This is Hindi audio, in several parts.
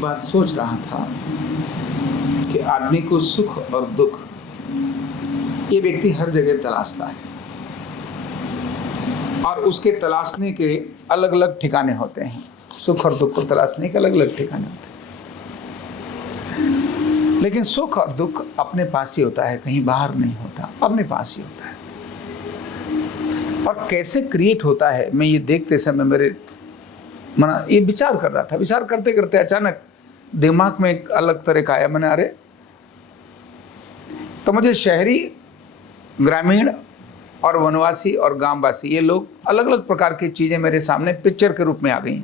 एक बात सोच रहा था कि आदमी को सुख और दुख ये व्यक्ति हर जगह तलाशता है और उसके तलाशने के अलग अलग ठिकाने होते हैं। सुख और दुख को तलाशने के अलग अलग ठिकाने होते हैं, लेकिन सुख और दुख अपने पास ही होता है, कहीं बाहर नहीं होता, अपने पास ही होता है। और कैसे क्रिएट होता है, मैं ये देखते समय मेरे मन ये विचार कर रहा था। विचार करते करते अचानक दिमाग में एक अलग तरह का आया। मैंने अरे, तो मुझे शहरी, ग्रामीण और वनवासी और गांववासी ये लोग अलग अलग प्रकार की चीज़ें मेरे सामने पिक्चर के रूप में आ गई।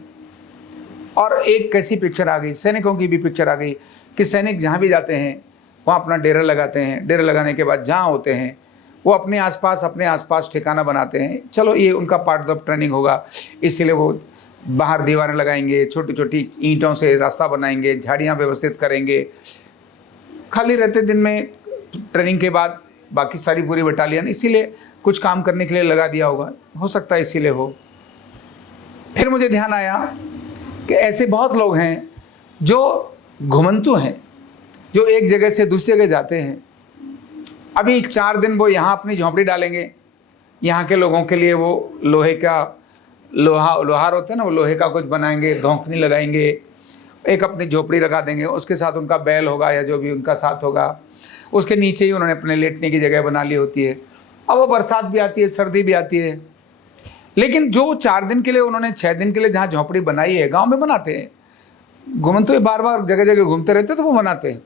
और एक कैसी पिक्चर आ गई, सैनिकों की भी पिक्चर आ गई कि सैनिक जहाँ भी जाते हैं वहाँ अपना डेरा लगाते हैं। डेरा लगाने के बाद जहाँ होते हैं वो अपने आसपास ठिकाना बनाते हैं। चलो ये उनका पार्ट ऑफ ट्रेनिंग होगा, इसीलिए वो बाहर दीवारें लगाएंगे, छोटी छोटी ईंटों से रास्ता बनाएंगे, झाड़ियाँ व्यवस्थित करेंगे। खाली रहते दिन में ट्रेनिंग के बाद बाकी सारी पूरी बटालियन इसीलिए कुछ काम करने के लिए लगा दिया होगा, हो सकता है इसीलिए हो। फिर मुझे ध्यान आया कि ऐसे बहुत लोग हैं जो घुमंतु हैं, जो एक जगह से दूसरी जगह जाते हैं। अभी 4 दिन वो यहाँ अपनी झोंपड़ी डालेंगे, यहाँ के लोगों के लिए वो लोहार होते हैं ना, वो लोहे का कुछ बनाएंगे, धौंकनी लगाएंगे, एक अपनी झोपड़ी लगा देंगे, उसके साथ उनका बैल होगा या जो भी उनका साथ होगा, उसके नीचे ही उन्होंने अपने लेटने की जगह बना ली होती है। अब वो बरसात भी आती है, सर्दी भी आती है, लेकिन जो 4 दिन के लिए उन्होंने 6 दिन के लिए जहाँ झोंपड़ी बनाई है, गाँव में बनाते हैं, घूमते बार बार जगह जगह घूमते रहते तो वो बनाते हैं।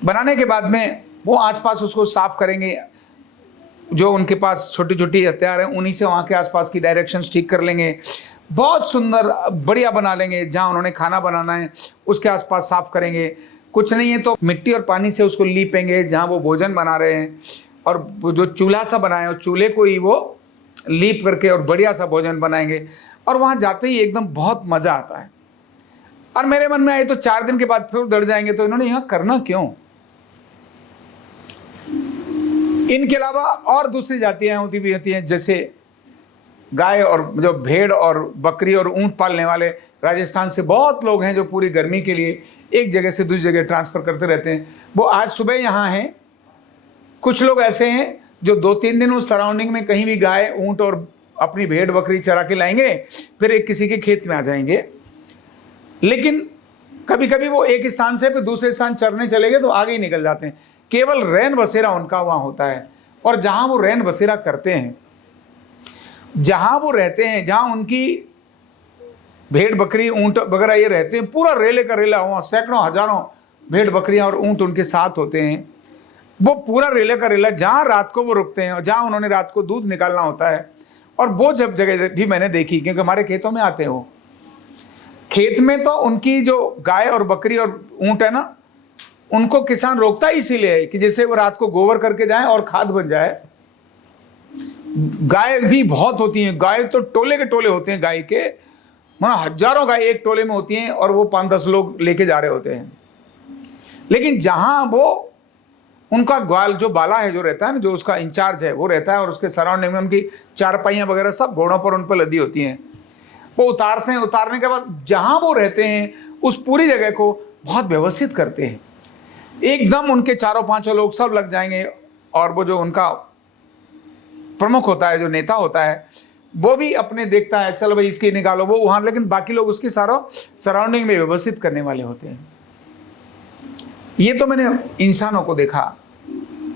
बनाने के बाद में वो आसपास उसको साफ करेंगे, जो उनके पास छोटी छोटी हथियार हैं उन्हीं से वहाँ के आसपास की डायरेक्शंस ठीक कर लेंगे, बहुत सुंदर बढ़िया बना लेंगे। जहाँ उन्होंने खाना बनाना है उसके आसपास साफ करेंगे, कुछ नहीं है तो मिट्टी और पानी से उसको लीपेंगे जहाँ वो भोजन बना रहे हैं, और जो चूल्हा सा बनाए उस चूल्हे को ही वो लीप करके और बढ़िया सा भोजन बनाएंगे। और वहाँ जाते ही एकदम बहुत मज़ा आता है। और मेरे मन में आए तो 4 दिन के बाद फिर डर जाएंगे, तो इन्होंने यहाँ करना क्यों? इनके अलावा और दूसरी जातियाँ होती भी होती हैं, जैसे गाय और जो भेड़ और बकरी और ऊंट पालने वाले राजस्थान से बहुत लोग हैं जो पूरी गर्मी के लिए एक जगह से दूसरी जगह ट्रांसफ़र करते रहते हैं। वो आज सुबह यहाँ हैं। कुछ लोग ऐसे हैं जो 2-3 दिन उस सराउंडिंग में कहीं भी गाय, ऊंट और अपनी भेड़ बकरी चरा के लाएंगे, फिर एक किसी के खेत में आ जाएंगे। लेकिन कभी कभी वो एक स्थान से फिर दूसरे स्थान चरने चले गए तो आगे ही निकल जाते हैं। केवल रैन बसेरा उनका वहाँ होता है। और जहाँ वो रैन बसेरा करते हैं, जहाँ वो रहते हैं, जहाँ उनकी भेड़ बकरी ऊंट वगैरह ये रहते हैं, पूरा रेले का रेला, वहाँ सैकड़ों हजारों भेड़ बकरियाँ और ऊंट उनके साथ होते हैं। वो पूरा रेले का रेला, जहाँ रात को वो रुकते हैं और जहाँ उन्होंने रात को दूध निकालना होता है। और वो जब जगह भी मैंने देखी, क्योंकि हमारे खेतों में आते हैं, वो खेत में तो उनकी जो गाय और बकरी और ऊंट है ना, उनको किसान रोकता ही इसीलिए है कि जैसे वो रात को गोबर करके जाएं और खाद बन जाए। गाय भी बहुत होती हैं, गाय तो टोले के टोले होते हैं गाय के, मतलब हजारों गाय एक टोले में होती हैं और वो 5-10 लोग लेके जा रहे होते हैं। लेकिन जहां वो उनका ग्वाल जो बाला है, जो रहता है ना, जो उसका इंचार्ज है, वो रहता है और उसके सराउंडिंग में उनकी चारपाइयाँ वगैरह सब घोड़ों पर उन पर लदी होती हैं। वो उतारते हैं, उतारने के बाद जहां वो रहते हैं उस पूरी जगह को बहुत व्यवस्थित करते हैं। एकदम उनके 4-5 लोग सब लग जाएंगे, और वो जो उनका प्रमुख होता है, जो नेता होता है, वो भी अपने देखता है, चलो भाई इसकी निकालो, वो वहाँ, लेकिन बाकी लोग उसकी सारा सराउंडिंग में व्यवस्थित करने वाले होते हैं। ये तो मैंने इंसानों को देखा,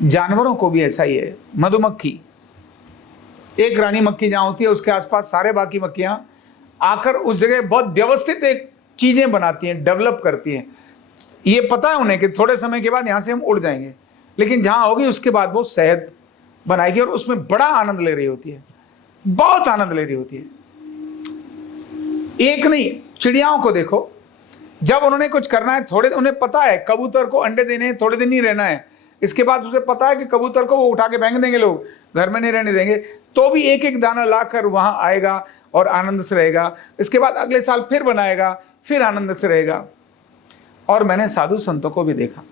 जानवरों को भी ऐसा ही है। मधुमक्खी, एक रानी मक्खी जहाँ होती है उसके आसपास सारे बाकी मक्खियाँ आकर उस जगह बहुत व्यवस्थित एक चीज़ें बनाती हैं, डेवलप करती हैं। ये पता है उन्हें कि थोड़े समय के बाद यहाँ से हम उड़ जाएंगे, लेकिन जहाँ होगी उसके बाद वो शहद बनाएगी और उसमें बड़ा आनंद ले रही होती है, बहुत आनंद ले रही होती है। एक नहीं, चिड़ियाओं को देखो, जब उन्होंने कुछ करना है, थोड़े उन्हें पता है कबूतर को अंडे देने हैं, थोड़े दिन ही रहना है, इसके बाद उसे पता है कि कबूतर को वो उठा के फेंक देंगे, लोग घर में नहीं रहने देंगे, तो भी एक एक दाना लाकर वहाँ आएगा और आनंद से रहेगा। इसके बाद अगले साल फिर बनाएगा, फिर आनंद से रहेगा। और मैंने साधु संतों को भी देखा।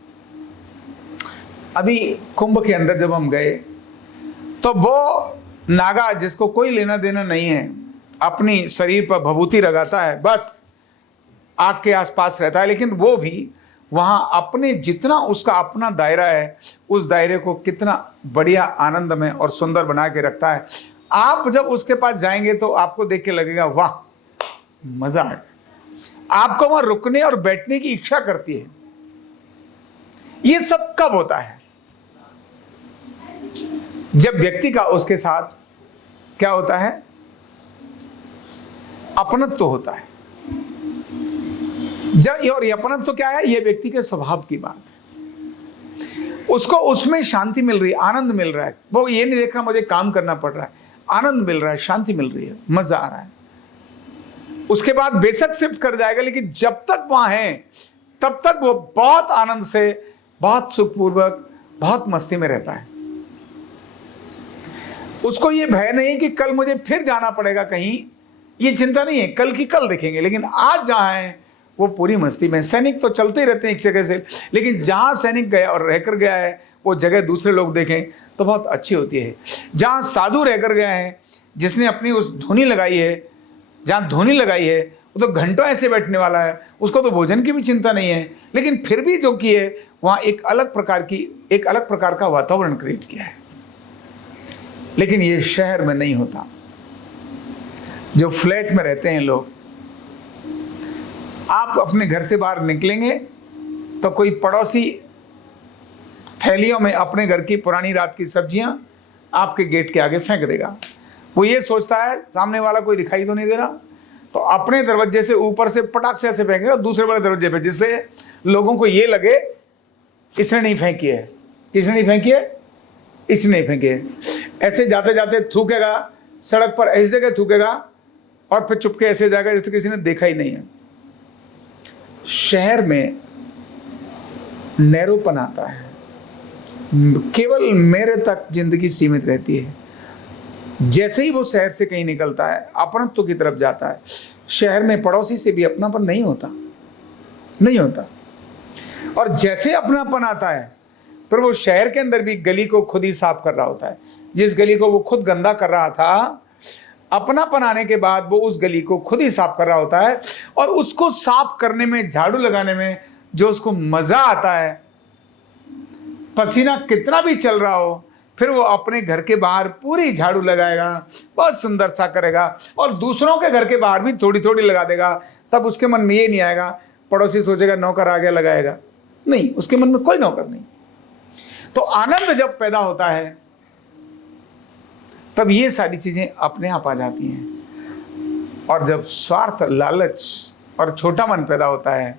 अभी कुंभ के अंदर जब हम गए तो वो नागा, जिसको कोई लेना देना नहीं है, अपनी शरीर पर भभूति लगाता है, बस आग के आसपास रहता है, लेकिन वो भी वहाँ अपने जितना उसका अपना दायरा है, उस दायरे को कितना बढ़िया आनंदमय और सुंदर बना के रखता है। आप जब उसके पास जाएंगे तो आपको देख के लगेगा वाह, मजा आ गया। आपको वहां रुकने और बैठने की इच्छा करती है। ये सब कब होता है? जब व्यक्ति का उसके साथ क्या होता है? अपनत्व तो होता है। जब और ये अपनत्व तो क्या है? ये व्यक्ति के स्वभाव की बात है। उसको उसमें शांति मिल रही है, आनंद मिल रहा है। वो ये नहीं देख रहा मुझे काम करना पड़ रहा है, आनंद मिल रहा है, शांति मिल रही है, मजा आ रहा है। उसके बाद बेशक शिफ्ट कर जाएगा, लेकिन जब तक वहां है तब तक वो बहुत आनंद से, बहुत सुखपूर्वक, बहुत मस्ती में रहता है। उसको ये भय नहीं है कि कल मुझे फिर जाना पड़ेगा कहीं, ये चिंता नहीं है, कल की कल देखेंगे। लेकिन आज जहां है वो पूरी मस्ती में। सैनिक तो चलते ही रहते हैं एक जगह से, लेकिन जहां सैनिक गया और रहकर गया है वो जगह दूसरे लोग देखें तो बहुत अच्छी होती है। जहां साधु रहकर गया है, जिसने अपनी उस धुनी लगाई है, जहां धुनी लगाई है, वो तो घंटों ऐसे बैठने वाला है, उसको तो भोजन की भी चिंता नहीं है, लेकिन फिर भी जो की है वहां एक अलग प्रकार का वातावरण क्रिएट किया है। लेकिन ये शहर में नहीं होता। जो फ्लैट में रहते हैं लोग, आप अपने घर से बाहर निकलेंगे तो कोई पड़ोसी थैलियों में अपने घर की पुरानी रात की सब्जियां आपके गेट के आगे फेंक देगा। वो ये सोचता है सामने वाला कोई दिखाई तो नहीं दे रहा, तो अपने दरवाजे से ऊपर से पटाख से ऐसे फेंकेगा दूसरे वाले दरवाजे पे, जिससे लोगों को ये लगे इसने नहीं फेंकी है। किसने नहीं फेंकी है? इसने नहीं फेंकी है। ऐसे जाते जाते थूकेगा, सड़क पर ऐसी जगह थूकेगा और फिर चुपके ऐसे जाएगा जैसे किसी ने देखा ही नहीं है। शहर में नैरोपन आता है, केवल मेरे तक जिंदगी सीमित रहती है। जैसे ही वो शहर से कहीं निकलता है, अपनत्व की तरफ जाता है। शहर में पड़ोसी से भी अपनापन नहीं होता, नहीं होता। और जैसे अपनापन आता है, फिर वो शहर के अंदर भी गली को खुद ही साफ कर रहा होता है। जिस गली को वो खुद गंदा कर रहा था, अपनापन आने के बाद वो उस गली को खुद ही साफ कर रहा होता है। और उसको साफ करने में, झाड़ू लगाने में जो उसको मजा आता है, पसीना कितना भी चल रहा हो, फिर वो अपने घर के बाहर पूरी झाड़ू लगाएगा, बहुत सुंदर सा करेगा, और दूसरों के घर के बाहर भी थोड़ी थोड़ी लगा देगा। तब उसके मन में ये नहीं आएगा पड़ोसी सोचेगा नौकर आ गया लगाएगा, नहीं, उसके मन में कोई नौकर नहीं। तो आनंद जब पैदा होता है तब ये सारी चीजें अपने आप आ जाती हैं। और जब स्वार्थ, लालच और छोटा मन पैदा होता है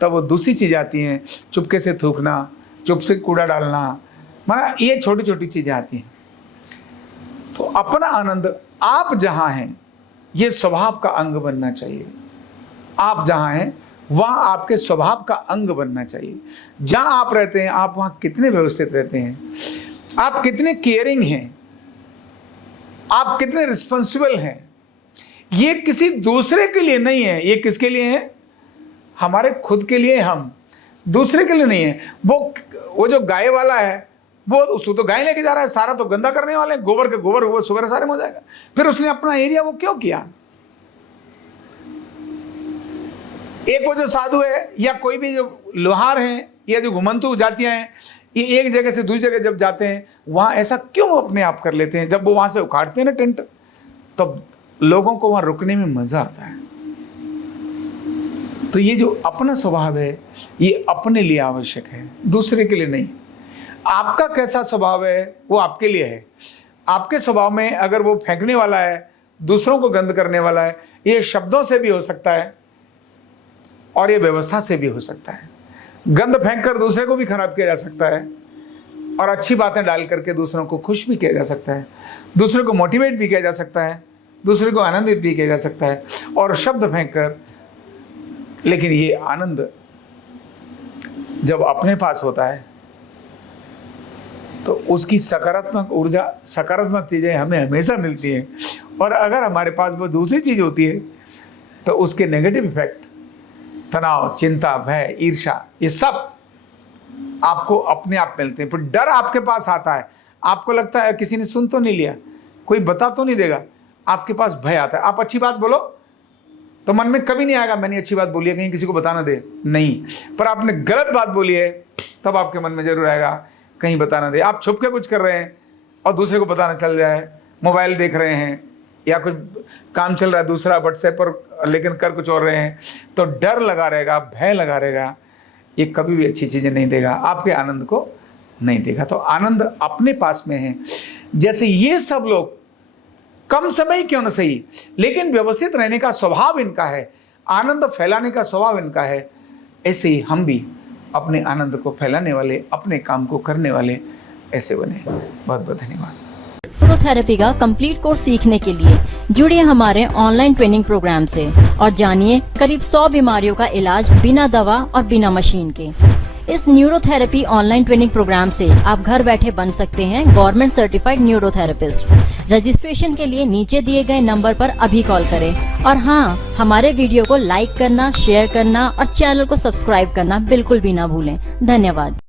तब वो दूसरी चीज आती हैं, चुपके से थूकना, चुप से कूड़ा डालना, माना ये छोटी छोटी चीजें आती हैं। तो अपना आनंद आप जहां हैं ये स्वभाव का अंग बनना चाहिए। आप जहां हैं वहां आपके स्वभाव का अंग बनना चाहिए। जहां आप रहते हैं आप वहां कितने व्यवस्थित रहते हैं, आप कितने केयरिंग हैं, आप कितने रिस्पॉन्सिबल हैं। ये किसी दूसरे के लिए नहीं है, ये किसके लिए है? हमारे खुद के लिए। हम दूसरे के लिए नहीं है। वो जो गाय वाला है वो उसको तो गाय लेके जा रहा है, सारा तो गंदा करने वाले हैं, गोबर के गोबर वो सुबह सारे में हो जाएगा। फिर उसने अपना एरिया वो क्यों किया? एक वो जो साधु है या कोई भी जो लोहार हैं या जो घुमंतु जातियां हैं, ये एक जगह से दूसरी जगह जब जाते हैं वहां ऐसा क्यों अपने आप कर लेते हैं? जब वो वहां से उखाड़ते हैं ना टेंट, तब लोगों को वहां रुकने में मजा आता है। तो ये जो अपना स्वभाव है ये अपने लिए आवश्यक है, दूसरे के लिए नहीं। आपका कैसा स्वभाव है वो आपके लिए है। आपके स्वभाव में अगर वो फेंकने वाला है, दूसरों को गंद करने वाला है, ये शब्दों से भी हो सकता है और ये व्यवस्था से भी हो सकता है। गंद फेंक कर दूसरे को भी खराब किया जा सकता है और अच्छी बातें डाल करके दूसरों को खुश भी किया जा सकता है, दूसरे को मोटिवेट भी किया जा सकता है, दूसरे को आनंदित भी किया जा सकता है और शब्द फेंक कर। लेकिन ये आनंद जब अपने पास होता है तो उसकी सकारात्मक ऊर्जा, सकारात्मक चीज़ें हमें हमेशा मिलती हैं। और अगर हमारे पास वो दूसरी चीज़ होती है तो उसके नेगेटिव इफेक्ट, तनाव, चिंता, भय, ईर्ष्या, ये सब आपको अपने आप मिलते हैं। फिर डर आपके पास आता है, आपको लगता है किसी ने सुन तो नहीं लिया, कोई बता तो नहीं देगा, आपके पास भय आता है। आप अच्छी बात बोलो तो मन में कभी नहीं आएगा मैंने अच्छी बात बोली है कहीं किसी को बताना दे, नहीं। पर आपने गलत बात बोली है तब आपके मन में जरूर आएगा कहीं बताना दे। आप छुप के कुछ कर रहे हैं और दूसरे को बताना चल जाए, मोबाइल देख रहे हैं या कुछ काम चल रहा है दूसरा व्हाट्सएप पर, लेकिन कर कुछ और रहे हैं, तो डर लगा रहेगा, भय लगा रहेगा। ये कभी भी अच्छी चीज़ें नहीं देगा, आपके आनंद को नहीं देगा। तो आनंद अपने पास में है। जैसे ये सब लोग कम समय क्यों न सही, लेकिन व्यवस्थित रहने का स्वभाव इनका है, आनंद फैलाने का स्वभाव इनका है, ऐसे ही हम भी अपने आनंद को फैलाने वाले, अपने काम को करने वाले ऐसे बने। बहुत बहुत धन्यवाद। न्यूरोथेरेपी का कंप्लीट कोर्स सीखने के लिए जुड़िए हमारे ऑनलाइन ट्रेनिंग प्रोग्राम से और जानिए करीब 100 बीमारियों का इलाज बिना दवा और बिना मशीन के। इस न्यूरोथेरेपी ऑनलाइन ट्रेनिंग प्रोग्राम से आप घर बैठे बन सकते हैं गवर्नमेंट सर्टिफाइड न्यूरोथेरेपिस्ट। रजिस्ट्रेशन के लिए नीचे दिए गए नंबर पर अभी कॉल करें और हाँ, हमारे वीडियो को लाइक करना, शेयर करना और चैनल को सब्सक्राइब करना बिल्कुल भी ना भूलें। धन्यवाद।